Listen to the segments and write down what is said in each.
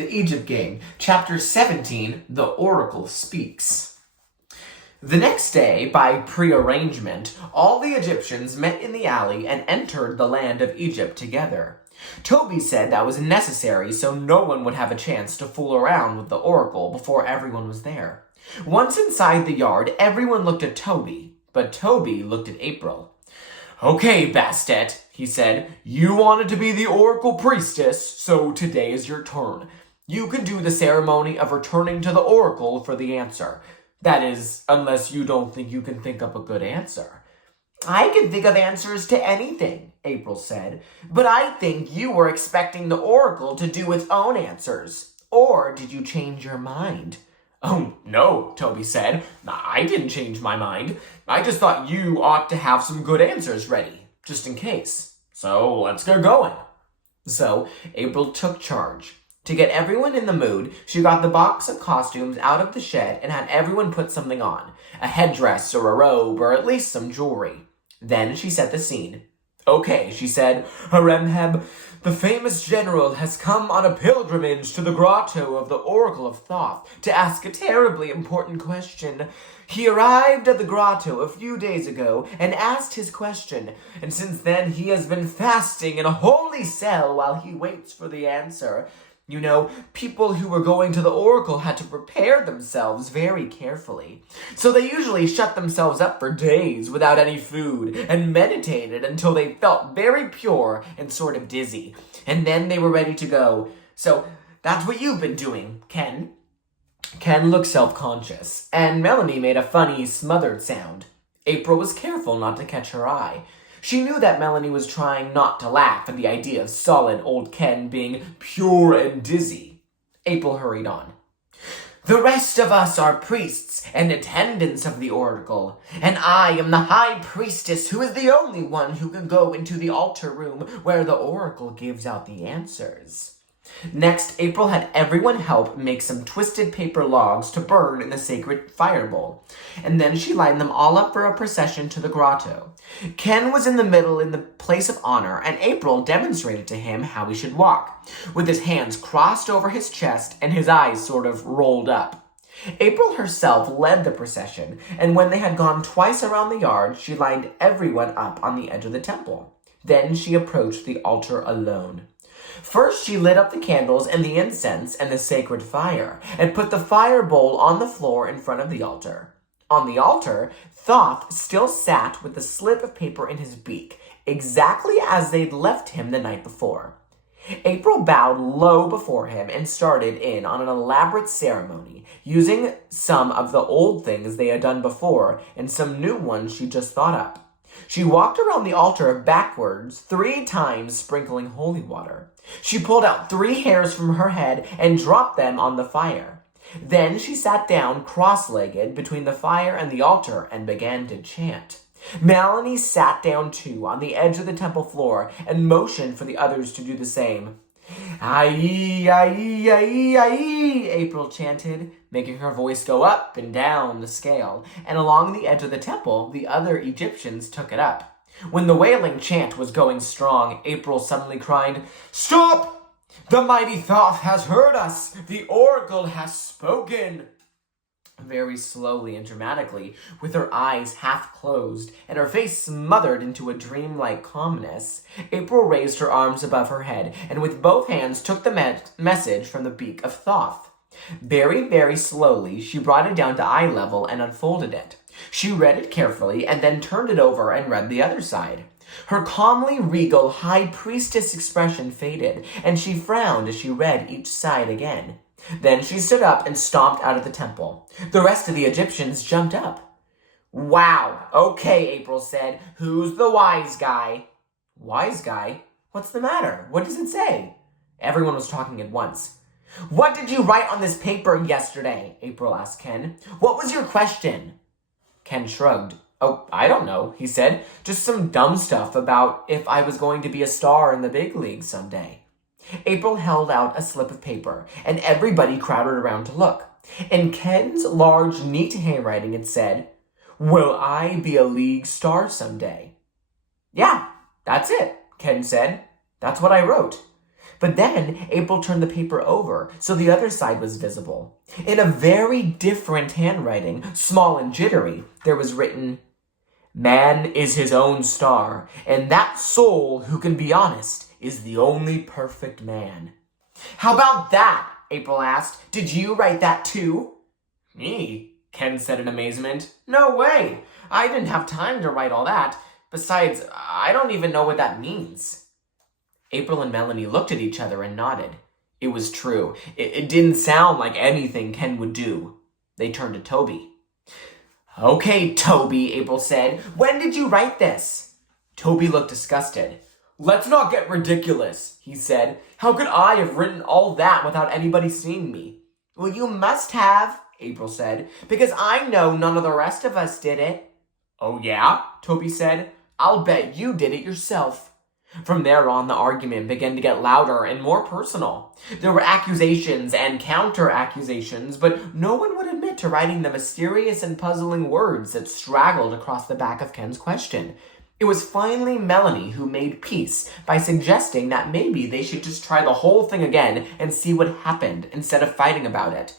The Egypt Game, Chapter 17, The Oracle Speaks. The next day, by prearrangement, all the Egyptians met in the alley and entered the land of Egypt together. Toby said that was necessary so no one would have a chance to fool around with the oracle before everyone was there. Once inside the yard, everyone looked at Toby, but Toby looked at April. "Okay, Bastet," he said, "you wanted to be the oracle priestess, so today is your turn. You can do the ceremony of returning to the oracle for the answer. That is, unless you don't think you can think up a good answer." "I can think of answers to anything," April said, "but I think you were expecting the oracle to do its own answers. Or did you change your mind?" "Oh, no," Toby said. "I didn't change my mind. I just thought you ought to have some good answers ready, just in case. So let's get going." So April took charge. To get everyone in the mood, she got the box of costumes out of the shed and had everyone put something on, a headdress or a robe or at least some jewelry. Then she set the scene. "Okay," she said, "Haremheb, the famous general has come on a pilgrimage to the grotto of the Oracle of Thoth to ask a terribly important question. He arrived at the grotto a few days ago and asked his question, and since then he has been fasting in a holy cell while he waits for the answer. You know, people who were going to the oracle had to prepare themselves very carefully. So they usually shut themselves up for days without any food and meditated until they felt very pure and sort of dizzy. And then they were ready to go. So that's what you've been doing, Ken." Ken looked self-conscious, and Melanie made a funny, smothered sound. April was careful not to catch her eye. She knew that Melanie was trying not to laugh at the idea of solid old Ken being pure and dizzy. April hurried on. "The rest of us are priests and attendants of the oracle, and I am the high priestess who is the only one who can go into the altar room where the oracle gives out the answers." Next, April had everyone help make some twisted paper logs to burn in the sacred fire bowl, and then she lined them all up for a procession to the grotto. Ken was in the middle in the place of honor, and April demonstrated to him how he should walk, with his hands crossed over his chest and his eyes sort of rolled up. April herself led the procession, and when they had gone twice around the yard, she lined everyone up on the edge of the temple. Then she approached the altar alone. First, she lit up the candles and the incense and the sacred fire, and put the fire bowl on the floor in front of the altar. On the altar, Thoth still sat with the slip of paper in his beak, exactly as they'd left him the night before. April bowed low before him and started in on an elaborate ceremony, using some of the old things they had done before and some new ones she just thought up. She walked around the altar backwards 3 times, sprinkling holy water. She pulled out 3 hairs from her head and dropped them on the fire. Then she sat down cross-legged between the fire and the altar and began to chant. Melanie sat down too on the edge of the temple floor and motioned for the others to do the same. "Aye, aye, aye, aye," April chanted, making her voice go up and down the scale, and along the edge of the temple, the other Egyptians took it up. When the wailing chant was going strong, April suddenly cried, "Stop! The mighty Thoth has heard us! The oracle has spoken!" Very slowly and dramatically, with her eyes half closed and her face smothered into a dreamlike calmness, April raised her arms above her head and with both hands took the message from the beak of Thoth. Very, very slowly, she brought it down to eye level and unfolded it. She read it carefully and then turned it over and read the other side. Her calmly regal high priestess expression faded, and she frowned as she read each side again. Then she stood up and stomped out of the temple. The rest of the Egyptians jumped up. "Wow, okay," April said. "Who's the wise guy?" "Wise guy? What's the matter? What does it say?" Everyone was talking at once. "What did you write on this paper yesterday?" April asked Ken. "What was your question?" Ken shrugged. "Oh, I don't know," he said. "Just some dumb stuff about if I was going to be a star in the big leagues someday." April held out a slip of paper, and everybody crowded around to look. In Ken's large, neat handwriting, it said, "Will I be a league star someday?" "Yeah, that's it," Ken said. "That's what I wrote." But then April turned the paper over so the other side was visible. In a very different handwriting, small and jittery, there was written, "Man is his own star, and that soul who can be honest is the only perfect man." "How about that?" April asked. "Did you write that too?" "Me?" Ken said in amazement. "No way. I didn't have time to write all that. Besides, I don't even know what that means." April and Melanie looked at each other and nodded. It was true. It didn't sound like anything Ken would do. They turned to Toby. "Okay, Toby," April said. "When did you write this?" Toby looked disgusted. "Let's not get ridiculous," he said. "How could I have written all that without anybody seeing me?" "Well, you must have," April said, "because I know none of the rest of us did it." "Oh, yeah?" Toby said. "I'll bet you did it yourself." From there on, the argument began to get louder and more personal. There were accusations and counter-accusations, but no one would admit to writing the mysterious and puzzling words that straggled across the back of Ken's question. It was finally Melanie who made peace by suggesting that maybe they should just try the whole thing again and see what happened instead of fighting about it.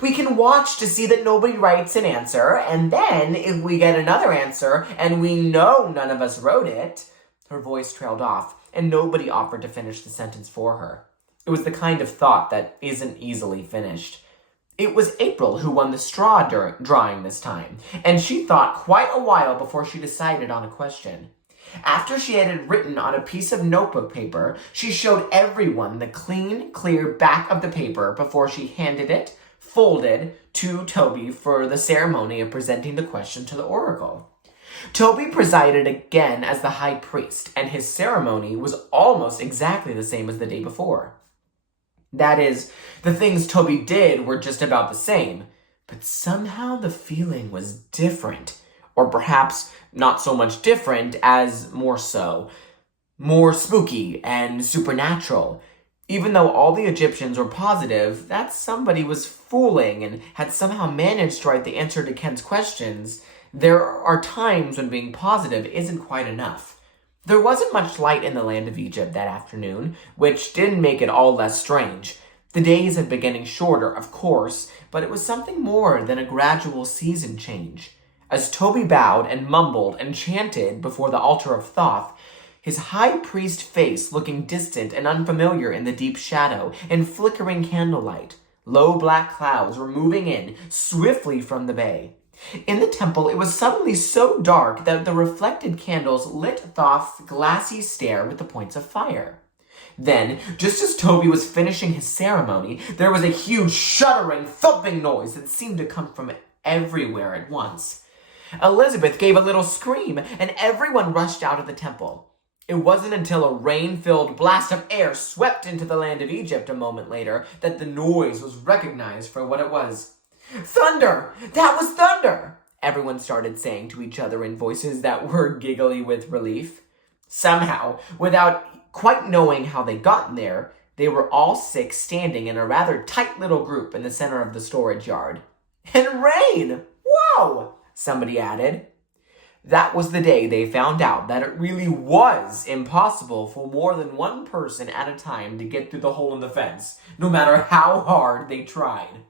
"We can watch to see that nobody writes an answer, and then if we get another answer and we know none of us wrote it..." Her voice trailed off, and nobody offered to finish the sentence for her. It was the kind of thought that isn't easily finished. It was April who won the straw drawing this time, and she thought quite a while before she decided on a question. After she had it written on a piece of notebook paper, she showed everyone the clean, clear back of the paper before she handed it, folded, to Toby for the ceremony of presenting the question to the oracle. Toby presided again as the high priest, and his ceremony was almost exactly the same as the day before. That is, the things Toby did were just about the same, but somehow the feeling was different, or perhaps not so much different as more so. More spooky and supernatural. Even though all the Egyptians were positive that somebody was fooling and had somehow managed to write the answer to Ken's questions, there are times when being positive isn't quite enough. There wasn't much light in the land of Egypt that afternoon, which didn't make it all less strange. The days had been getting shorter, of course, but it was something more than a gradual season change. As Toby bowed and mumbled and chanted before the altar of Thoth, his high priest face looking distant and unfamiliar in the deep shadow and flickering candlelight, low black clouds were moving in swiftly from the bay. In the temple, it was suddenly so dark that the reflected candles lit Thoth's glassy stare with the points of fire. Then, just as Toby was finishing his ceremony, there was a huge shuddering, thumping noise that seemed to come from everywhere at once. Elizabeth gave a little scream, and everyone rushed out of the temple. It wasn't until a rain-filled blast of air swept into the land of Egypt a moment later that the noise was recognized for what it was. "Thunder! That was thunder!" everyone started saying to each other in voices that were giggly with relief. Somehow, without quite knowing how they got there, they were all six standing in a rather tight little group in the center of the storage yard. "And rain! Whoa!" somebody added. That was the day they found out that it really was impossible for more than one person at a time to get through the hole in the fence, no matter how hard they tried.